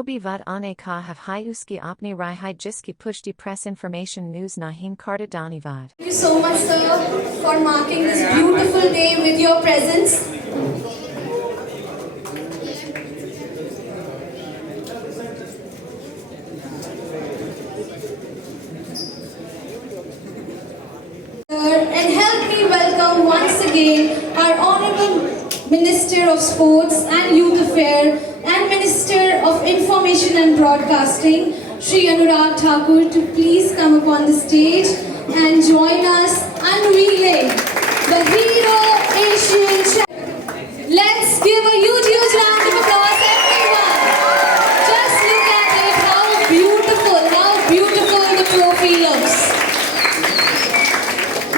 Joby vad ane ka have hai uski apni rai hai jiski pushti press information news nahin karta danivad. Thank you so much, sir, for marking this beautiful day with your presence. And help me welcome once again our Honorable Minister of Sports and Youth Affairs and Minister of Information and Broadcasting, Shri Anurag Thakur, to please come upon the stage and join us unveiling the Hero Asian Champion. Let's give a huge round of applause, everyone. Just look at it, how beautiful the trophy looks.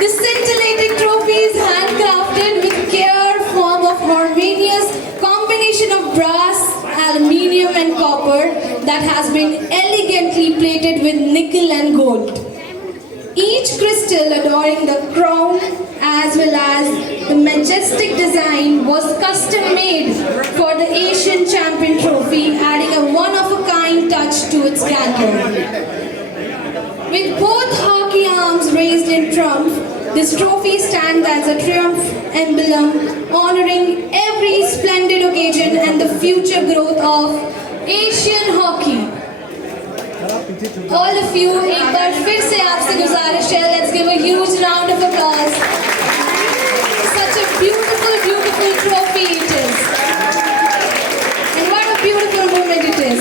The scintillating trophy is handcrafted with care, form of harmonious combination of brass, aluminium and copper that has been elegantly plated with nickel and gold. Each crystal adorning the crown as well as the majestic design was custom made for the Asian Champion Trophy, adding a one-of-a-kind touch to its grandeur. With both hockey arms raised in triumph, this trophy stands as a triumph emblem honoring every splendid occasion and the future growth of Asian hockey. All of you, एक बार फिर से आपसे गुजारिश है, let's give a huge round of applause. Such a beautiful trophy it is. And what a beautiful moment it is.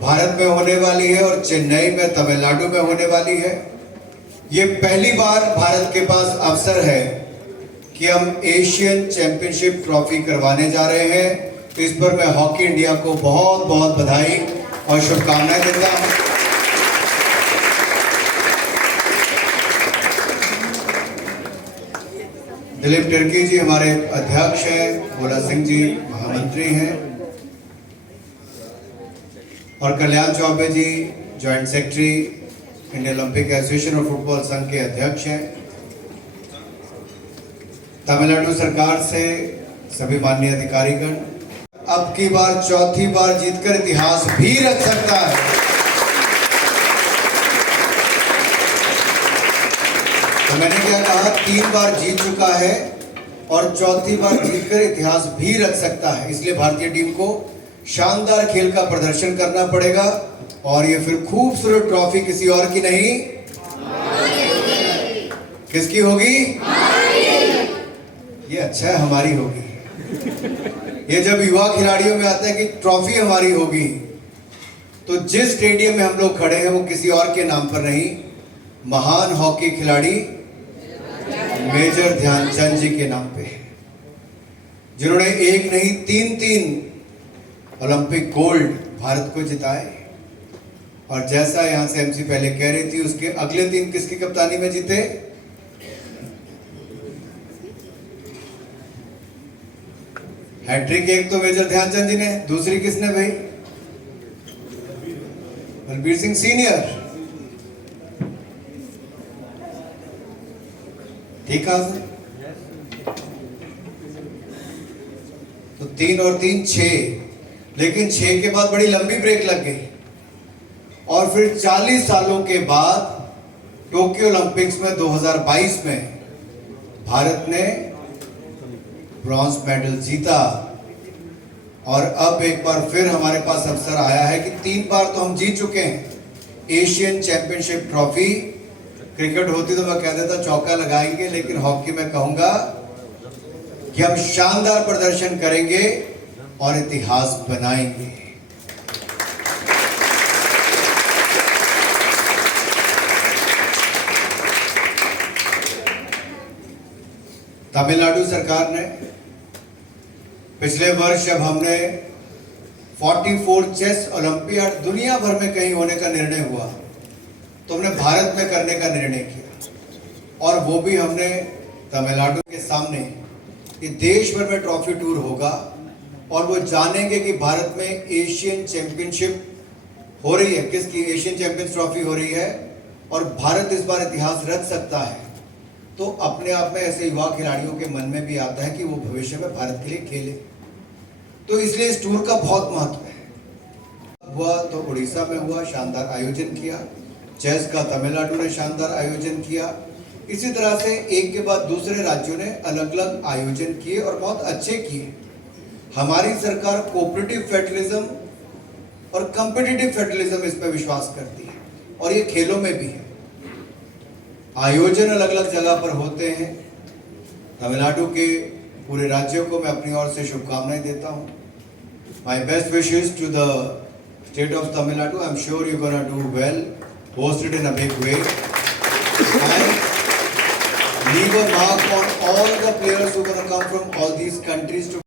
Bharat में होने वाली है और चेन्नई में, तमिलनाडु में होने वाली है। ये पहली बार भारत के पास अवसर है कि हम एशियन चैंपियनशिप ट्रॉफी करवाने जा रहे हैं। तो इस पर मैं हॉकी इंडिया को बहुत बहुत बधाई और शुभकामनाएं देता हूं। दिलीप तिर्की जी हमारे अध्यक्ष हैं, भोला सिंह जी महामंत्री हैं और Kalyan Chaubey ji joint secretary Indian Olympic Association और फुटबॉल संघ के अध्यक्ष हैं। तमिलनाडु सरकार से सभी माननीय अधिकारीगण, अब की बार चौथी बार जीतकर इतिहास भी रच सकता है। तो मैंने क्या कहा, 3 बार जीत चुका है और चौथी बार जीतकर इतिहास भी रच सकता है। इसलिए भारतीय टीम को शानदार खेल का प्रदर्शन करना पड़ेगा और ये फिर खूबसूरत ट्रॉफी किसी और की नहीं, किसकी होगी? ये अच्छा है, हमारी होगी। ये जब युवा खिलाड़ियों में आता है कि ट्रॉफी हमारी होगी, तो जिस स्टेडियम में हम लोग खड़े हैं वो किसी और के नाम पर नहीं, महान हॉकी खिलाड़ी मेजर ध्यानचंद जी के नाम पे है, जिन्होंने एक नहीं 3 ओलंपिक गोल्ड भारत को जिताए। और जैसा यहां से एमसी पहले कह रही थी, उसके अगले 3 किसकी कप्तानी में जीते? हैट्रिक एक तो मेजर ध्यानचंद जी ने, दूसरी किसने भाई? बलबीर सिंह सीनियर। ठीक है, तो 3 और 3 6, लेकिन 6 के बाद बड़ी लंबी ब्रेक लग गई और फिर 40 सालों के बाद टोक्यो ओलंपिक्स में 2022 में भारत ने ब्रॉन्ज मेडल जीता। और अब एक बार फिर हमारे पास अवसर आया है कि 3 बार तो हम जीत चुके हैं एशियन चैंपियनशिप ट्रॉफी। क्रिकेट होती तो मैं कह देता चौका लगाएंगे, लेकिन हॉकी में कहूंगा कि हम शानदार प्रदर्शन करेंगे और इतिहास बनाएंगे। तमिलनाडु सरकार ने पिछले वर्ष जब हमने 44 चेस ओलंपियाड दुनिया भर में कहीं होने का निर्णय हुआ, तो हमने भारत में करने का निर्णय किया और वो भी हमने तमिलनाडु के सामने। ये देश भर में ट्रॉफी टूर होगा और वो जानेंगे कि भारत में एशियन चैंपियनशिप हो रही है, किसकी? एशियन चैंपियंस ट्रॉफी हो रही है और भारत इस बार इतिहास रच सकता है। तो अपने आप में ऐसे युवा खिलाड़ियों के मन में भी आता है कि वो भविष्य में भारत के लिए खेले। तो इसलिए इस टूर का बहुत महत्व है। हुआ तो उड़ीसा में हुआ, शानदार आयोजन किया। चेस का तमिलनाडु ने शानदार आयोजन किया। इसी तरह से एक के बाद दूसरे राज्यों ने अलग अलग आयोजन किए और बहुत अच्छे किए। हमारी सरकार कोऑपरेटिव फेडरलिज्म और कॉम्पिटिटिव फेडरलिज्म इसमें विश्वास करती है और ये खेलों में भी है। आयोजन अलग अलग जगह पर होते हैं। तमिलनाडु के पूरे राज्यों को मैं अपनी ओर से शुभकामनाएं देता हूँ। My best wishes to the state of Tamil Nadu. I am sure you gonna do well, host it in a big way, and leave a mark on all the players who are going to come from all these countries to